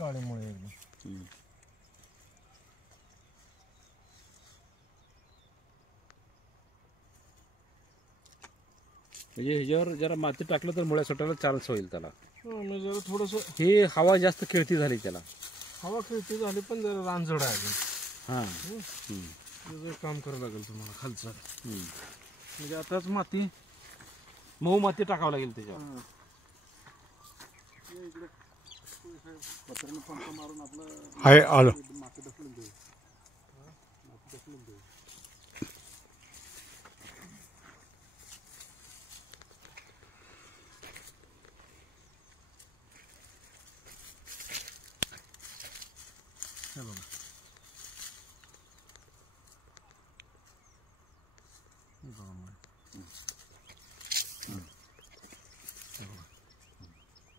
काळी मुळे एकदम. म्हणजे ह्याच्यावर जरा माती टाकलं तर मुळ्या सुटायला चान्स होईल त्याला. म्हणजे जरा थोडस हे हवा जास्त खेळती झाली त्याला. हवा खेळती झाली पण जरा रांजड आहे अजून. हा त्याचं काम करावं लागेल तुम्हाला खालचं. म्हणजे आताच माती मऊ माती टाकावं लागेल त्याच्यावर. मारून आपलं आहे आलो. माती ढकलून देऊ. माती ढकलून देऊ.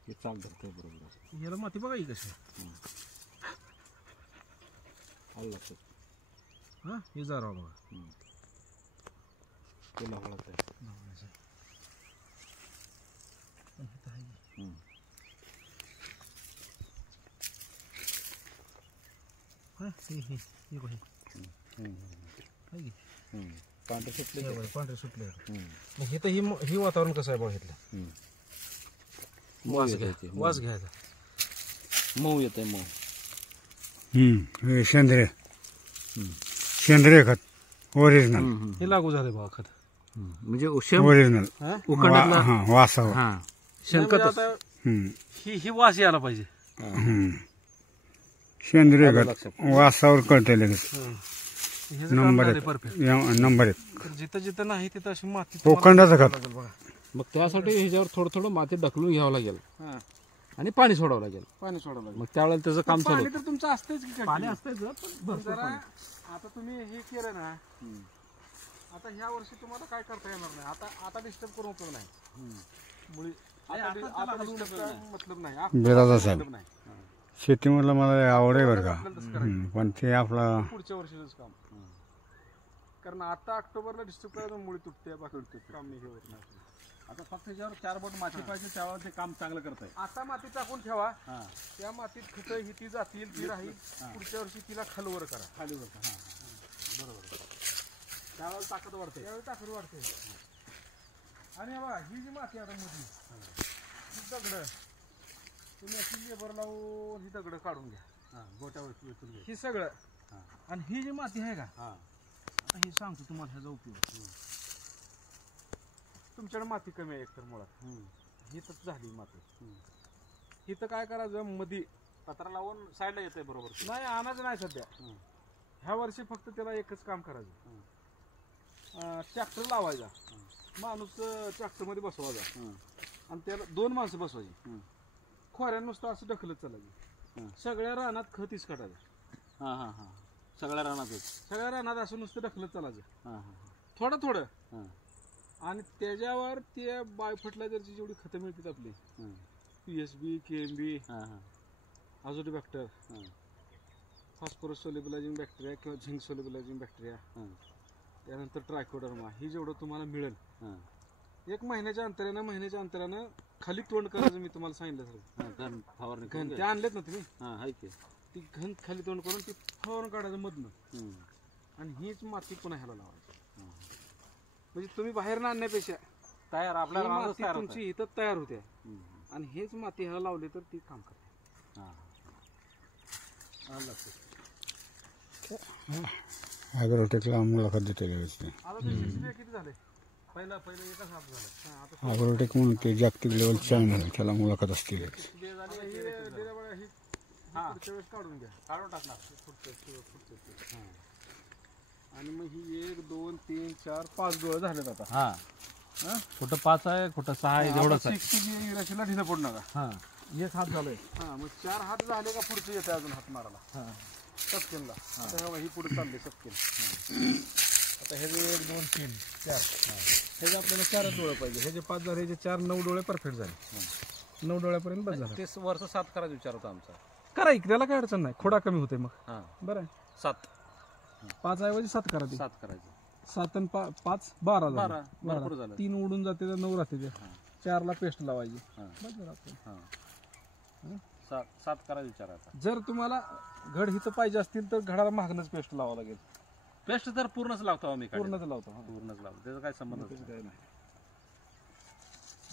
हे चाल धरतंय बरोबर. याला माती बघा ही कशी. आलं लक्षात. हा हे जरा बघा. ते लवळत आहे. पांढरे सुटले. पांढरे सुटले. हे तर ही वातावरण कसं आहे बघा इथलं. वास घ्यायचा. मऊ येते मऊ. सेंद्रिय खत ओरिजिनल. हे लागू झाले बघा खत. म्हणजे ओरिजिनल उकडण्यातला वासावर. शेणखत. ही वास यायला पाहिजे. सेंद्रिय खत वासावर कळते लगेच. Number number 1. जिथं जिथं नाही तिथं अशी माती पोखंडाचं खत. बघा. मग त्यासाठी ह्याच्यावर थोडं थोडं माती ढकलून घ्यावं लागेल आणि पाणी सोडावं लागेल. पाणी सोडावं लागेल. मग त्यावेळेला त्याचं काम चालू. पाणी तर तुमचं असतंच की. पाणी असतंच पण जरा आता तुम्ही हे केलं ना. आता ह्या वर्षी तुम्हाला काय करता येणार नाही. आता डिस्टर्ब करून उपयोग नाही. मुळी आता मतलब नाही. बिराजा साहेब शेतीमधलं मला आवड आहे बरं का. पण ते आपला पुढच्या वर्षीच काम. कारण आता ऑक्टोबरला डिस्टर्ब करायचं मुळी तुटते बाकी काम नाही होत नाही. आता फक्त त्याच्यावर 4 बोट माती पाहिजे त्यावेळेला ते काम चांगलं करत आहे. आता माती टाकून ठेवा. त्या मातीत खतं ही ती जातील ती राहील. पुढच्या वर्षी तिला खालवर करा. खालीवर करा. बरोबर. त्यावेळेला ताकद वाढते. त्यावेळी ताकद वाढते. आणि बघा ही जी माती आता मोठी ही दगड तुम्ही अशी लेबर लावून ही दगड काढून घ्या. गोट्यावरती वेचून घ्या. ही सगळं. आणि ही जी माती आहे का. आता हे सांगतो तुम्हाला ह्याचा उपयोग. तुमच्याकडे माती कमी आहे एकतर मुळात. ही तर झाली माती. ही तर काय करायचं मधी पत्रा लावून साईडला येते बरोबर. नाही आणायचं नाही सध्या. ह्या वर्षी फक्त त्याला एकच काम करायचं. ट्रॅक्टर लावायचा. माणूस ट्रॅक्टर मध्ये बसवायचा आणि त्याला 2 माणसं बसवायची. खोऱ्यानं नुसतं असं ढकलत चालायचं. सगळ्या रानात खत इसकाटायचं. सगळ्या रानात असं नुसतं ढकलत चालायचं. थोडं आणि त्याच्यावर ते बायोफर्टिलायझरची जेवढी खतं मिळतात आपली PSB KMB अझोटोबॅक्टर phosphorus solubilising bacteria किंवा झिंक सोल्युबलायझिंग बॅक्टेरिया त्यानंतर ट्रायकोडर्मा ही जेवढं तुम्हाला मिळेल 1 महिन्याच्या अंतरानं खाली तोंड करायचं. मी तुम्हाला सांगितलं फवारणी घन ते आणलेत ना तुम्ही. ती घन खाली तोंड करून ती फवारून काढायचं मधनं. आणि हीच माती पुन्हा ह्याला लावायची. म्हणजे तुम्ही बाहेर आणण्यापेक्षा तयार आपल्या माती तुमची इथं तयार होते. आणि हेच माती ह्याला लावली तर ती काम करते. ॲग्रोटेकला मुलाखत देते लगेच. आता किती झाले. पहिला एकच हात झाला. ॲग्रोटेक म्हणून ते जागतिक लेवलचं चॅनल त्याला मुलाखत असते. पुढच्या वेळेस काढून घ्या. काढून टाकणार. आणि मग ही 1 2 3 4 5 डोळे झालेत आता. कुठं 5 आहे कुठं 6 आहे एवढंच आहे. इराशीला ढिलं पडू नका. 1 हात झालंय. मग 4 हात झाले का पुढचे येते अजून हात मारायला. सपकेनला ही पुढे चालले सपकेन. आता हे 1 2 3 4 हे आपल्याला 4 डोळे पाहिजे. हे जे 5 झाले हे 4 9 डोळे परफेक्ट झाले. 9 डोळ्यापर्यंत बस झालं. ते वरचं 7 करायचं विचार होता आमचा. करा त्याला काय अडचण नाही. खोडा कमी होते मग. बरं 7 5 ऐवजी 7 करायचे. 7 करायचं. 7 आणि 5 12 भरपूर झालं. 3 उडून जाते 9 राहते. 4ला पेस्ट लावायची. सात करा विचारायचा. जर तुम्हाला घड हिथं पाहिजे असतील तर घडाला महागणच पेस्ट लावावं लागेल. पेस्ट तर पूर्णच लावतो आम्ही. पूर्णच लावतो. पूर्णच लावतो, त्याचा काय संबंध त्याचं काही नाही.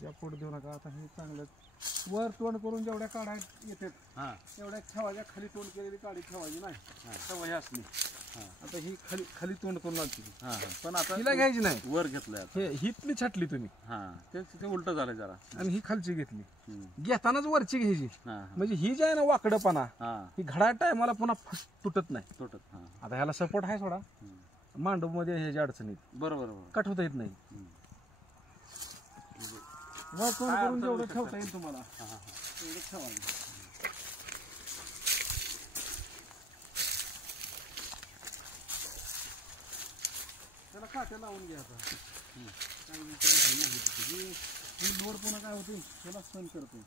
या पुढे देऊ नका. आता हे चांगलं वर तोंड करून जेवढ्या काढा येतात हा तेवढ्या ठेवायच्या. खाली तोंड केलेली काढी ठेवायची नाही. ठेवायची असली. आता ही खाली खाली तोंड करून आणते. हा पण आता हिला घ्यायची नाही. वर घेतलंय आता. हे हितली छाटली तुम्ही हा ते उलट झालंय जरा. आणि ही खालची घेतली. हम्म. घेतानाच वरची घ्यायची. हा म्हणजे ही जी आहे ना वाकडपणा हा ही घडा टायमाला पुन्हा तुटत नाही. तुटत. हा आता ह्याला सपोर्ट आहे सोडा. मांडव मध्ये ह्याच्या अडचणीत बरोबर बरोबर. कट होता येत नाही. वर तोंड करून जेवढं ठेवता येईल तुम्हाला तेवढं ठेवायचं. त्याला काट्या लावून घ्या. आता ही लोड पुन्हा काय होते त्याला सण करते.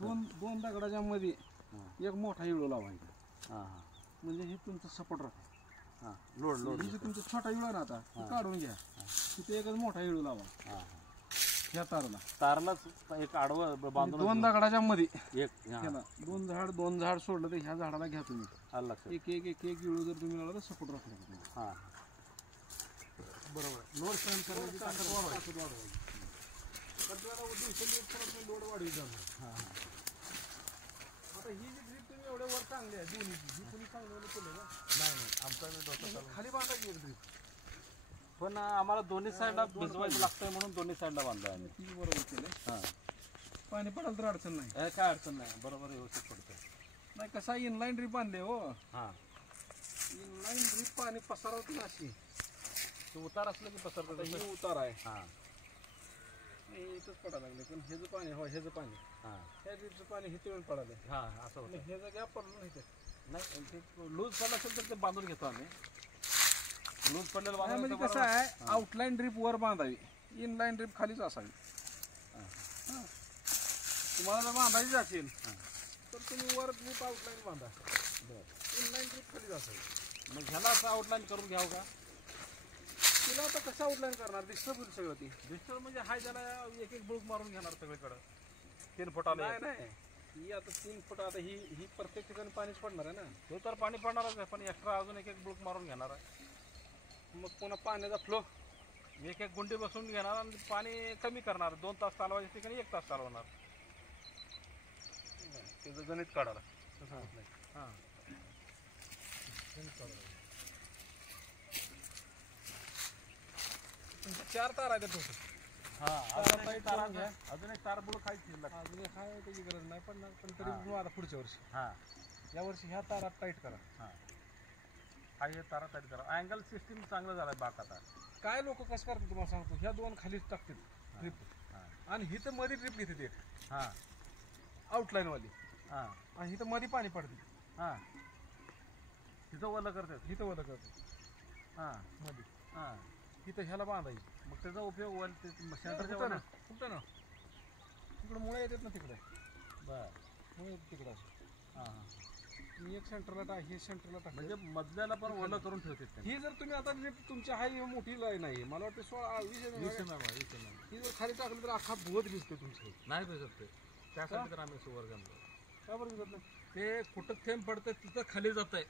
दोन दगडाच्या मध्ये एक मोठा इळू लावायचा. हा म्हणजे हे तुमचं सपोर्ट राहते. हा लोड लोड. हे जे तुमचं छोटा इळू आहे ना आता ते काढून घ्या. तिथे एकच मोठा इळू लावा. हा ह्या तारला तारलाच एक आडवं बांधून दोन दगडाच्या मध्ये एक. हा ह्याला दोन झाड सोडलं तर ह्या झाडाला घ्या तुम्ही. आलं लक्षात. एक एक एक एक इळू जर तुम्ही लावला तर सपोर्ट राहतो. हा बरोबर. लोड सहन करण्याची ताकद वाढवायची. तर जरा दिवसेंदिवस लोड वाढवी जाणार. आता ही जी ग्रीप तुम्ही एवढ्या वर चांगली आहे दोन्हीची. ही तुम्ही चांगलं केलं ना. नाही आमचा डोक्यात खाली बांधायची एक ग्रीप. पण आम्हाला दोन्ही साईडला भिजवायचं लागतंय म्हणून दोन्ही साईडला बांधलं आम्ही. ती बरोबर केलं. हा पाणी पडाल तर अडचण नाही. काय अडचण नाही. बरोबर व्यवस्थित पडतंय. नाही कसा इनलाईन ड्रीप बांधले हो. हा इनलाईन ड्रीप पाणी पसरवते ना अशी. ते उतार असलं की पसरतं. ही उतार आहे. हा हे इथंच पडायला लागले. पण हे जे पाणी हो हे जे पाणी हा ह्या ड्रीपचं पाणी हे तेवढं पडायला. हा असं होतं. हे जर गॅप पडलं नाही ते नाही ते लूज पडलं असेल तर ते बांधून घेतो आम्ही. लूज पडलेलं म्हणजे बांधून कसं आहे आउटलाईन ड्रीप वर बांधावी. इनलाईन ड्रीप खालीच असावी. हा. तुम्हाला जर बांधायची असेल तर तुम्ही वर ड्रीप आउटलाईन बांधा. इनलाईन ड्रीप खालीच असावी. मग ह्याला असं आउटलाईन करून घ्यावं का? तिला आता कसं आउटलाईन करणार. डिस्टर्ब होईल सगळं ती. डिस्टर म्हणजे हाय त्याला एक एक बुळूक मारून घेणार सगळीकडं. 3 फुटाला नाही नाही ही आता 3 फूट. आता ही प्रत्येक ठिकाणी पाणीच पडणार आहे ना. ते तर पाणी पडणारच आहे पण एक्स्ट्रा अजून एक एक बुळूक मारून घेणार आहे. मग पुन्हा पाण्याचा फ्लो एक एक गुंडी बसून घेणार आणि पाणी कमी करणार. 2 तास चालवायच्या ठिकाणी 1 तास चालवणार. त्याचं गणित काढायला. हा 4 तार आहेत टोटल. हा अजून एक तार बुळूक खायची शिल्लक. अजून काय त्याची गरज नाही पडणार. पण तरी बघू आता पुढच्या वर्षी. हा या वर्षी ह्या तारात टाईट करा. हा हा हे तारा तरी करा. अँगल सिस्टीम चांगलं झालं बाक आता. काय लोक कसं करतात तुम्हाला सांगतो. ह्या दोन खालीच टाकतात ट्रिप आणि हिथं मध्ये ट्रिप घेतात एक हा आउटलाईन वाली. हा आणि हिथं मध्ये पाणी पडते. हा तिथं ओलं करतात. हिथं वलं करतात हा मध्ये. हा हिथं ह्याला बांधायची. मग त्याचा उपयोग होईल ते सेंटरच्या कुठं ना कुठं ना तिकडं मुळे येतात ना. तिकडे बर मुळे येतात तिकडं. हा हा मी एक सेंटरला टाक हे सेंटरला टाक. म्हणजे मधल्याला पण ओलं करून ठेवतात. ही जर तुम्ही आता तुमची हाय मोठी लाईन आहे. मला वाटतं 16-20 ही जर खाली टाकली तर अख्खा बोध भिजते तुमचं. नाही भेटत ते. त्यासाठी तर आम्ही सुवर घालतो. का बरं भिजत नाही. ते कुठं थेंब पडतं तिथं खाली जात आहे.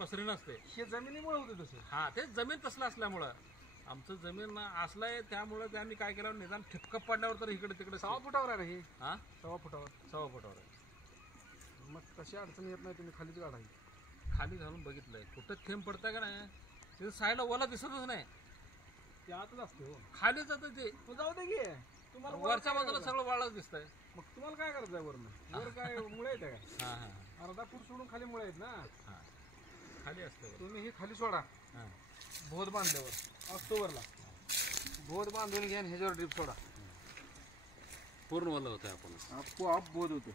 पसरी नसते. हे जमिनीमुळे होते तसं. हा ते जमीन तसलं असल्यामुळं आमचं जमीन असलंय त्यामुळं ते आम्ही काय केलं निदान ठिपकं पडल्यावर तर इकडे तिकडे 6 फुटावर आहे हे. हा 6 फुटावर 6 फुटावर आहे. मग कशी अडचण येत नाही. तुम्ही खालीच काढायची. खाली घालून बघितलंय कुठं थेंब पडतंय का नाही. तिथं साईडला ओला दिसतच नाही. ते आतच असते हो. खाली जातं ते. मग जाऊ दे की तुम्हाला वरच्या बाजूला सगळं वाळच दिसतंय. मग तुम्हाला काय करायचं आहे वरनं. वर काय मुळे आहेत का. हा हा अर्धा फूट सोडून खाली मुळे आहेत ना. हा खाली असतं. तुम्ही हे खाली सोडा. हा भोद बांधल्यावर ऑक्टोबरला भोद बांधून घ्या. ह्याच्यावर ड्रीप सोडा. पूर्ण ओलं होतं आपण. आपोआप बोध होते.